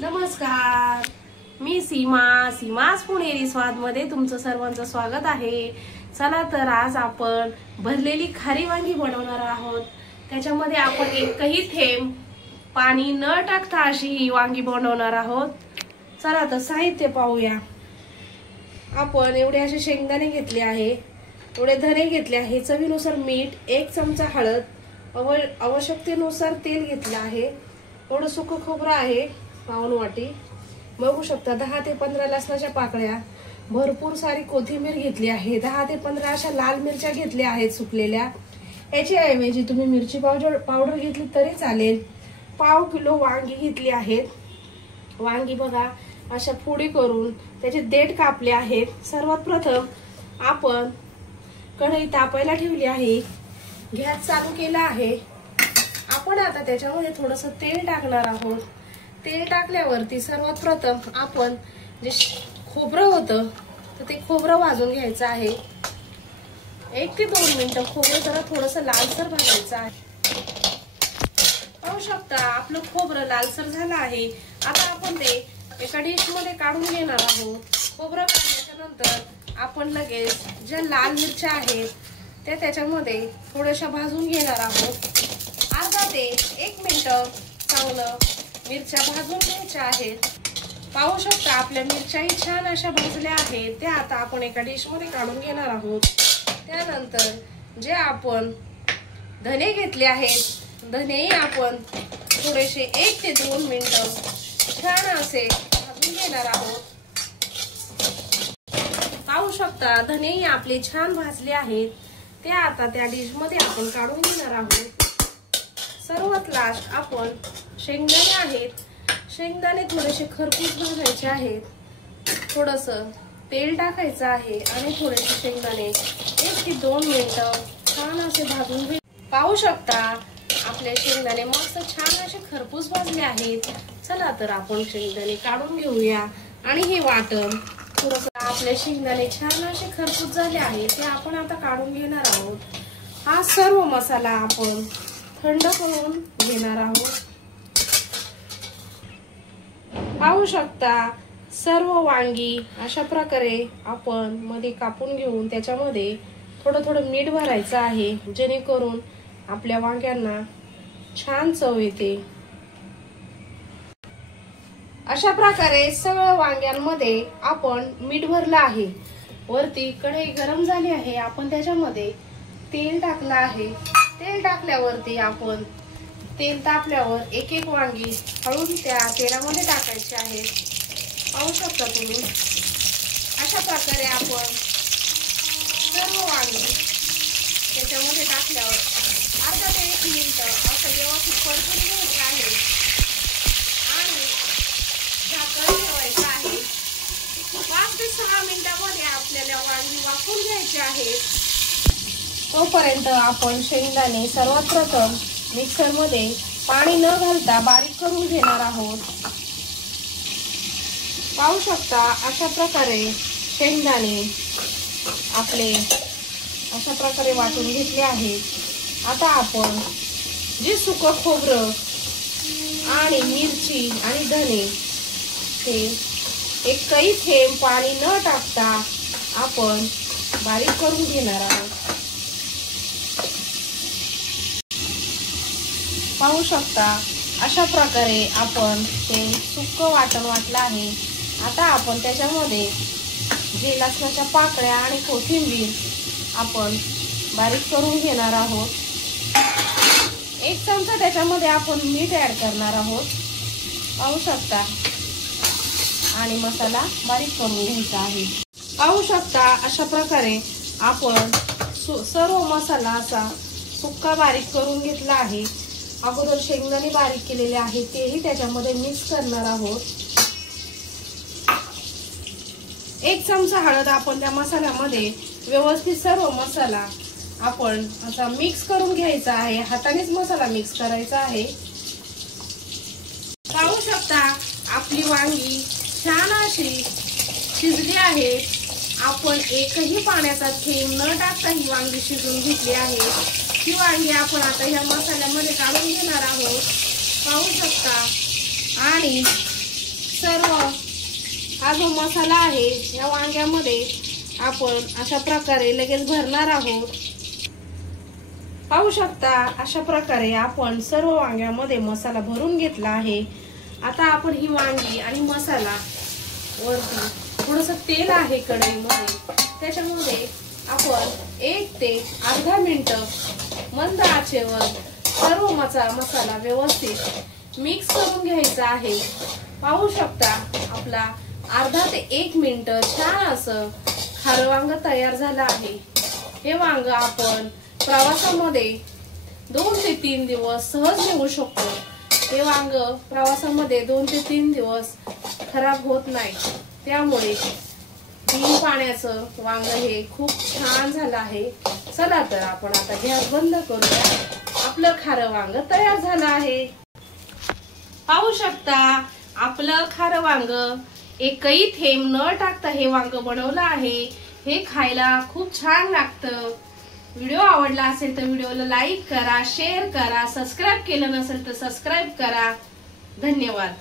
नमस्कार, मी सीमास पुणेरी स्वाद मध्ये तुमचं सर्वांचं स्वागत आहे। चला तर आज आपण भरलेली खारी वांगी बनवणार आहोत। त्याच्यामध्ये आपण एकही थेंब पाणी न टाकता अशी ही वांगी बनवणार आहोत। चला तर साहित्य पाहूया। आपण एवढे असे शेंगदाणे घेतले आहे, थोडे धने घेतले आहे, चवीनुसार मीठ, 1 चमचा हळद, आवश्यकतेनुसार तेल घेतले आहे, थोडं सुकं खोबरं आहे पाऊण वाटी, बघू शकता 10 ते 15 लसणाच्या पाकळ्या, भरपूर सारी कोथिंबीर घेतली आहे, 10 ते 15 अशा लाल मिरच्या घेतल्या आहेत सुकलेल्या। याची ऐवजी तुम्ही मिरची पावडर घेतली तरी चालेल। पाव किलो वांगी घेतली आहेत। वांगी बघा अशा फोडी करून त्याचे देठ कापले आहेत। सर्वात प्रथम आपण कढई तापायला ठेवली आहे, गॅस चालू केला आहे। आपण आता त्याच्यामध्ये थोडंसं तेल टाकणार आहोत। तेल टाकल्यावरती सर्वात प्रथम आपण जे खोबरं होतं तर ते खोबरं भाजून घ्यायचं आहे। 1 ते 2 मिनिटं खोबरं जरा थोडंसं लालसर भाजायचं आहे। पाहू शकता आपलं खोबरं लालसर झालं आहे। आता आपण ते एका डिश मध्ये काढून घेणार आहोत। खोबरं काढल्याच्या नंतर आपण लगेच ज्या लाल मिरच्या आहेत त्या त्याच्यामध्ये थोड्याशा भाजून घेणार आहोत। अर्धा ते 1 मिनिट चांगलं मिरच्या भाजून घ्यायच्या आहेत। पाहू शकता आपल्या मिरच्याही छान अशा भाजल्या आहेत। त्या आता आपण एका डिश मध्ये काढून घेणार आहोत। त्यानंतर जे आपण धने घेतले आहेत, धनेही आपण थोडेसे 1 ते 2 मिनिट छान असे भाजून घेणार आहोत। पाहू शकता धनेही आपले छान भाजले आहेत। ते आता त्या डिश मध्ये आपण काढून घेणार आहोत। सर्वात लास्ट आपण शेंगदाणे आहेत, शेंगदाणे थोडेसे खरपूस भाजायचे आहेत। थोडंसं तेल टाकायचं आहे आणि थोडेसे शेंगदाणे 1 ते 2 मिनिटं छान असे भाजून घे। पाहू शकता आपले शेंगदाणे मस्त छान असे खरपूस भाजले आहेत। चला तर आपण शेंगदाणे काढून घेऊया आणि हे वाटण थोडंसं आपले शेंगदाणे छान असे खरपूस झाले आहेत ते आपण आता काढून घेणार आहोत। हा सर्व मसाला आपण थंड करून घेणार आहोत। पाहू शकता सर्व वांगी अशा प्रकारे आपण मध्ये कापून घेऊन त्याच्यामध्ये थोडं थोडं मीठ भरायचं आहे, जेणेकरून आपल्या वांग्यांना छान चव येते। अशा प्रकारे सगळ्या वांग्यांमध्ये आपण मीठ भरलं आहे। वरती कढई गरम झाली आहे, आपण त्याच्यामध्ये तेल टाकलं आहे। तेल टाकल्यावरती आपण तेल तापल्यावर एक एक वांगी हळून त्या तेलामध्ये टाकायचे आहे। पाहू शकता तुम्ही अशा प्रकारे आपण सर्व वांगी त्याच्यामध्ये टाकल्यावर अर्धा ते 1 मिनिट असं व्यवस्थित परतून घ्यायचं आहे आणि झाकण ठेवायचं आहे। 5 ते 6 मिनिटांमध्ये आपल्याला वांगी वाफवून घ्यायची आहेत। तोपर्यंत आपण शेंगदाणे सर्वात प्रथम मिक्सर मध्ये पाणी न घालता बारीक करून घेणार आहोत। पाहू शकता अशा प्रकारे शेंगदाणे आपले अशा प्रकारे वाटून घेतले आहेत। आता आपण जे सुकं खोबरं आणि मिरची आणि धने ते एकही थेंब पाणी न टाकता आपण बारीक करून घेणार आहोत। पाहू शकता अशा प्रकारे आपण ते सुकं वाटण वाटलं आहे। आता आपण त्याच्यामध्ये जे लसणाच्या पाकळ्या आणि कोथिंबीर आपण बारीक करून घेणार आहोत। 1 चमचा त्याच्यामध्ये आपण मीठ ऍड करणार आहोत। पाहू शकता आणि मसाला बारीक करून घ्यायचा आहे। पाहू शकता अशा प्रकारे आपण सर्व मसाला असा सुक्का बारीक करून घेतला आहे। अगोदर शेंगदाणे बारीक केलेले आहेत तेही त्याच्यामध्ये मिक्स करणार आहोत। 1 चमचा हळद आपण त्या मसाल्यामध्ये व्यवस्थित सर्व मसाला आपण असा मिक्स करून घ्यायचा आहे। हातानेच मसाला मिक्स करायचा आहे। पाहू शकता आपली वांगी छान अशी शिजली आहे। आपण एकही पाण्याचा थेंब न टाकता ही वांगी शिजवून घेतली आहे। ही वांगी आपण आता ह्या मसाल्यामध्ये काढून घेणार आहोत। पाहू शकता आणि सर्व हा जो मसाला आहे या वांग्यामध्ये आपण अशा प्रकारे लगेच भरणार आहोत। पाहू शकता अशा प्रकारे आपण सर्व वांग्यामध्ये मसाला भरून घेतला आहे। आता आपण ही वांगी आणि मसाला वरती थोडंसं तेल आहे कढईमध्ये, त्याच्यामध्ये आपण 1 ते अर्धा मिनिट मंद आचेवर सर्व मसाला व्यवस्थित मिक्स करून घ्यायचा आहे। पाहू शकता आपला अर्धा ते 1 मिनिट छान असं खारं वांग तयार झालं आहे। हे वांग आपण प्रवासामध्ये 2 ते 3 दिवस सहज नेऊ शकतो। हे वांग प्रवासामध्ये 2 ते 3 दिवस खराब होत नाही, त्यामुळे बिन पाण्याचं वांग हे खूप छान झालं आहे। चला तर आपण आता गॅस बंद करूया। आपलं खारं वांग तयार झालं आहे। पाहू शकता आपलं खारं वांग एकही थेंब न टाकता हे वांग बनवलं आहे। हे खायला खूप छान लागतं। व्हिडिओ आवडला असेल तर व्हिडिओला लाईक करा, शेअर करा, सबस्क्राईब केलं नसेल तर सबस्क्राईब करा। धन्यवाद।